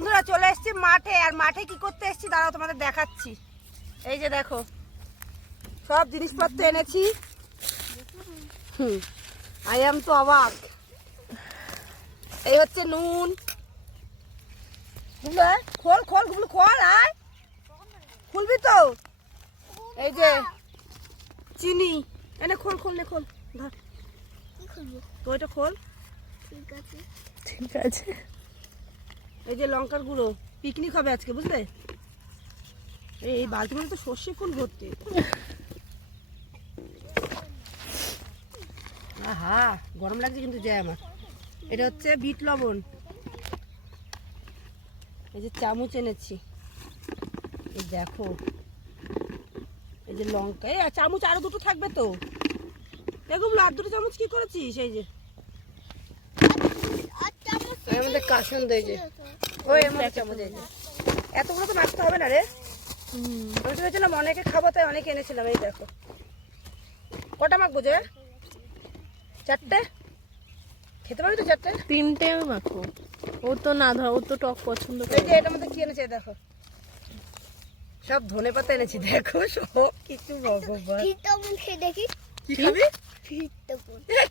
বন্ধুরা চলে এসেছি মাঠে আর মাঠে কি করতে এসেছি দাঁড়াও তোমাদের দেখাচ্ছি। এই যে দেখো সব জিনিসপত্র এনেছি। হুম আই এম তো অবাক। এই হচ্ছে নুন। খোল খোলগুলো খোল আয়। খুলবি তো? এই যে চিনি। এনে খোল খোল নে খোল ধর। তো এটা খোল। ঠিক আছে। ঠিক আছে। এই যে লঙ্কার গুঁড়ো পিকনিক হবে আজকে বুঝলে? এই বালতি মধ্যে তো সর্ষে ফুল ভর্তি। আহা গরম লাগছে কিন্তু যায় আমার। এটা হচ্ছে বিট লবণ। এই যে চামচ এনেছি। এই দেখো। এই যে লঙ্কা এই চামচ আরও দুটো থাকবে তো। দেখো আর দুটো চামচ কি করেছিস? এই যে। আমাদের কাশন দেয় যে। এতগুলো তো মাছতে হবে না রে। তো অনেকে খাব তাই অনেকে এনেছিলাম এই দেখো। কটা মাখবো যে? চারটে? খেতে পারবি তো চারটে? তিনটে আমি মাখবো। ও তো না ধর ও তো টক পছন্দ এই করে। যে এটার মধ্যে কি এনেছে দেখো। সব ধনে পাতা এনেছি দেখো সব কিছু ভগবান। ফিরতে মুখে দেখি। কি খাবি? ফিরতে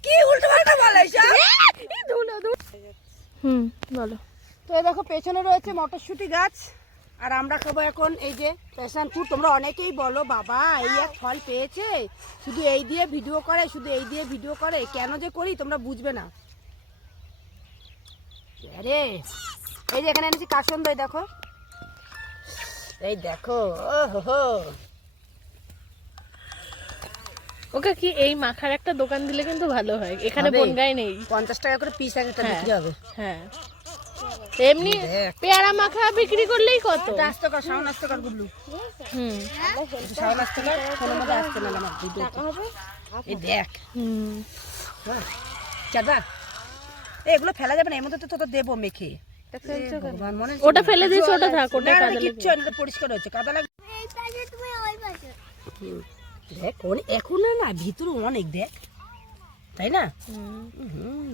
কি উল্টো পাল্টা বলে সব হুম বলো। তো এই দেখো পেছনে রয়েছে মটরশুঁটি গাছ আর আমরা খাব এখন এই যে প্যাশন ফ্রুট তোমরা অনেকেই বলো বাবা এই এক ফল পেয়েছে? শুধু এই দিয়ে ভিডিও করে শুধু এই দিয়ে ভিডিও করে? কেন যে করি তোমরা বুঝবে না। আরে এই যে এখানে এনেছি কাসন্দ এই দেখো। এই দেখো ও হো হো ওকে কি এই মাখার একটা দোকান দিলে কিন্তু ভালো হয়? এখানে? বনগায় নেই। পঞ্চাশ টাকা করে পিস একটা হ্যাঁ। বিক্রি হবে। হ্যাঁ। এমনি দেখ। পেয়ারা মাখা বিক্রি করলেই কত? কর হুম। আসতে না আমার এই দেখ। হুম। হ্যাঁ। এগুলো ফেলা যাবে না এর মধ্যে তো তোকে দেবো মেখে। মনে হচ্ছে ওটা ফেলে দিয়েছ, ওটা থাক, ওটা কাদা কিচ্ছু না, পরিষ্কার হয়েছে কাদা লাগবে এই পাশে তুমি ওই পাশে। হুম। দেখ এখন না ভিতরে অনেক দেখ। তাই না? হুম।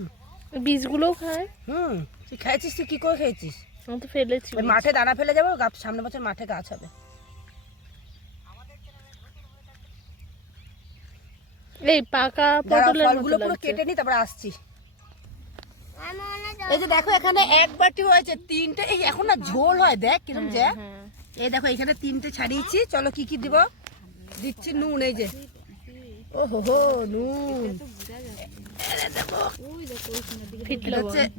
বীজগুলোও খায়। হুম তুই খাইছিস তুই কি করে খেয়েছিস? আমি তো ফেলেছি। ওই মাঠে দানা ফেলে যাব গাছ সামনে বছর মাঠে গাছ হবে। এই পাকা পটলের ফলগুলো পুরো কেটে নি তারপরে আসছি। এই যে দেখো এখানে এক বাটি হয়েছে তিনটে। এই এখন না ঝোল হয় দেখ কিরম যে। এই দেখো এখানে তিনটে ছাড়িয়েছি। চলো কি কি দিব? দিচ্ছি নুন এই যে। ও হো হো নুন।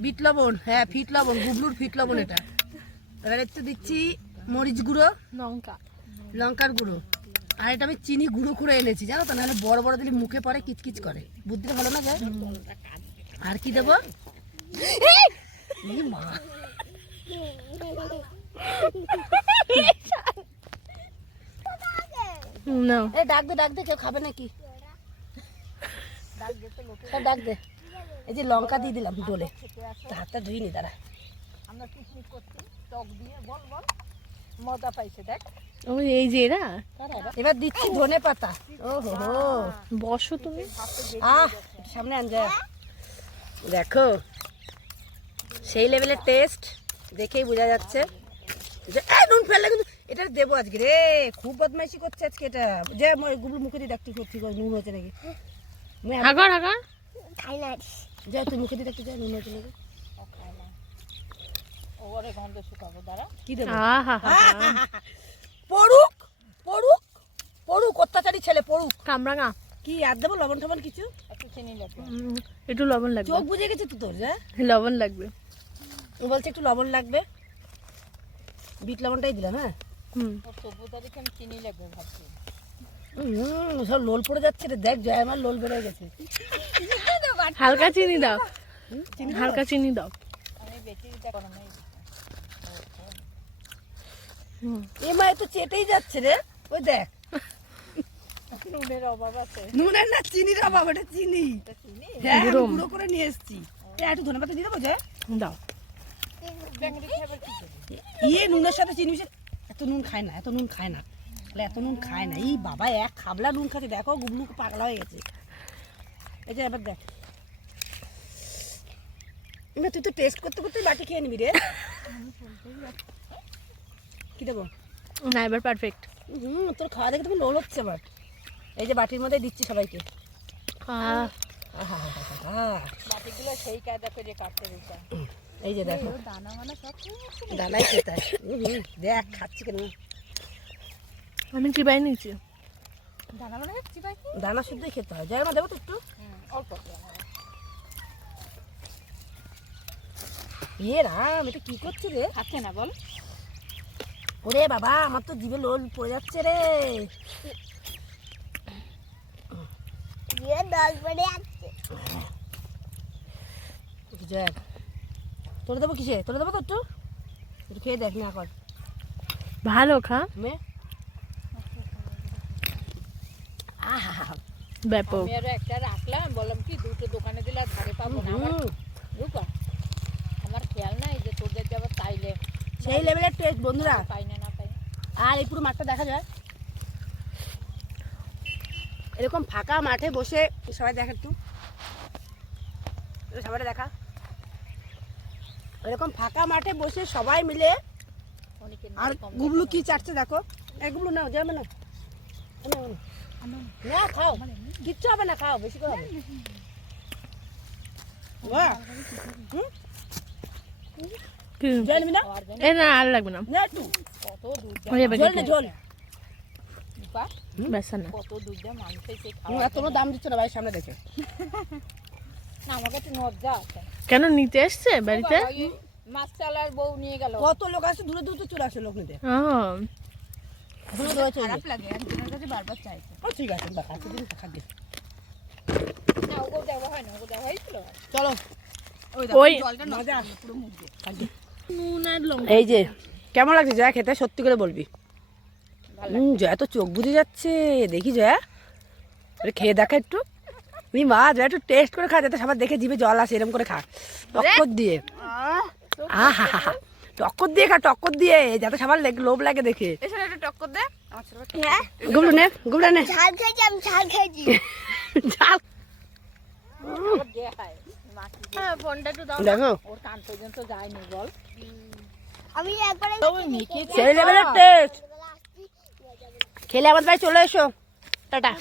বিট লবণ হ্যাঁ ফিট লবণ গুবলুর ফিট লবণ এটা। এবার একটু দিচ্ছি মরিচ গুঁড়ো। লঙ্কা। লঙ্কার গুঁড়ো। আর এটা আমি চিনি গুঁড়ো করে এনেছি জানো তো? নাহলে বড় বড় দিলে মুখে পড়ে কিচকিচ করে। বুদ্ধিটা ভালো না যায়? আর কি দেবো? মা না ডাক দে ডাক দে কেউ খাবে নাকি? ডাক দে। এই যে লঙ্কা দিয়ে দিলাম ডোলে। হাতটা ধুইনি দাঁড়া। আমরা পিকনিক করছি টক দিয়ে বল বল। মজা পাইছে দেখ। ও এই যে এরা? এবার দিচ্ছি ধনে পাতা। ও হো হো। বসো তুমি। আহ সামনে আন যা। দেখো সেই লেভেলের টেস্ট দেখেই বোঝা যাচ্ছে। যে এ, নুন ফেললে কিন্তু এটা দেবো আজকে রে। খুব বদমাইশি করছে আজকে এটা। যে গুবলু মুখে দিয়ে দেখতে সত্যি করে নুন হয়েছে নাকি। হাগর হাগর খাই না যা তুই মুখে দেখতে যা কি দেবো? পড়ুক পড়ুক পড়ুক অত্যাচারী ছেলে পড়ুক। কামরাঙা। কি আর দেবো লবণ টবণ কিছু? উম, একটু লবণ লাগবে। চোখ বুঝে গেছে তো তোর যা। লবণ লাগবে। ও বলছে একটু লবণ লাগবে। বিট লবণটাই দিলাম হ্যাঁ? হুম। হুম সব লোল পড়ে যাচ্ছে রে। দেখ জয় আমার লোল বেড়ে গেছে। হালকা চিনি দাও। হালকা চিনি দাও। হুম, এ মা তো চেটেই যাচ্ছে রে। ওই দেখ। নুনের অভাব আছে। নুনের না চিনির অভাব এটা চিনি? হ্যাঁ গুঁড়ো। করে নিয়ে এসেছি। একটু ধনে পাতা দিয়ে দেবো জয়? দাও। ইয়ে নুনের সাথে চিনি এত নুন খায় না এত নুন খায় না। বলে এত নুন খায় না। এই বাবা এক খাবলা নুন খাচ্ছে দেখো গুবলু পাগলা হয়ে গেছে। এই যে এবার দেখ। এবার তুই তো টেস্ট করতে করতে বাটি খেয়ে নিবি রে। কি দেবো? না এবার পারফেক্ট হুম তোর খাওয়া দেখে তুমি লোল হচ্ছে আবার এই যে বাটির মধ্যে দিচ্ছি সবাইকে। বাটিগুলো সেই কায়দা করে কাটতে দিতে এই যে দেখো। দানা মানে সব দানাই খেতে দেখ খাচ্ছি কেন? আমি চিবাই নিয়েছি। দানা শুদ্ধই খেতে হয় দেবো তো একটু। অল্প। এ রাম এটা কি করছে রে? খাচ্ছে না বল। ওরে বাবা আমার তো জিভে লোল পড়ে যাচ্ছে রে। তোরে দেবো কিসে? তোরে দেবো তো একটু? একটু খেয়ে দেখ না কর। ভালো খা। মে আহা ব্যাপক। একটা রাখলাম বললাম কি দুটো দোকানে দিলে আর ধারে পাবো না। আমার আমার খেয়াল নাই যে তোদের যাবার চাইলে সেই লেভেলের টেস্ট বন্ধুরা। পাই না না পাই আর এই পুরো মাঠটা দেখা যায়। এরকম ফাঁকা মাঠে বসে সবাই দেখা একটু। সবাই দেখা। এরকম ফাঁকা মাঠে বসে সবাই মিলে আর গুবলু কি চাটছে দেখো। এই গুবলু নাও যাবে না। না খাও কিচ্ছু হবে না খাও বেশি করে হবে না না আর লাগবে কেন নিতে এসছে? বাড়িতে? মাছ চালার বউ নিয়ে গেল কত লোক আছে দূরে দূরে চলে আসে লোক নিতে। ও দূরে দূরে খারাপ লাগে কাছে বারবার চাইছে। ও ঠিক আছে দিন দেখা দিয়ে না ওগো দেওয়া হয় না ওগো দেওয়া হয়েছিল? চলো। ওই এই যে কেমন লাগছে জয়া খেতে? সত্যি করে বলবি। হুম জয়া তো চোখ বুঝে যাচ্ছে। দেখি জয়া। খেয়ে দেখা একটু। নি মা জয়া একটু টেস্ট করে খা যাতে সবার দেখে জিভে জল আসে এরকম করে খা। টক্কর দিয়ে। আহা হা হা। টক্কর দিয়ে খা টক্কর দিয়ে যাতে সবার লোভ লাগে দেখে। গুবলু নে গুবলু নে। ঝাল খেয়েছি আমি ঝাল খেয়েছি। ঝাল। দেখো। একবারে সেই লেভেলের টেস্ট খেলে আমাদের বাড়ি চলে এসো। টাটা।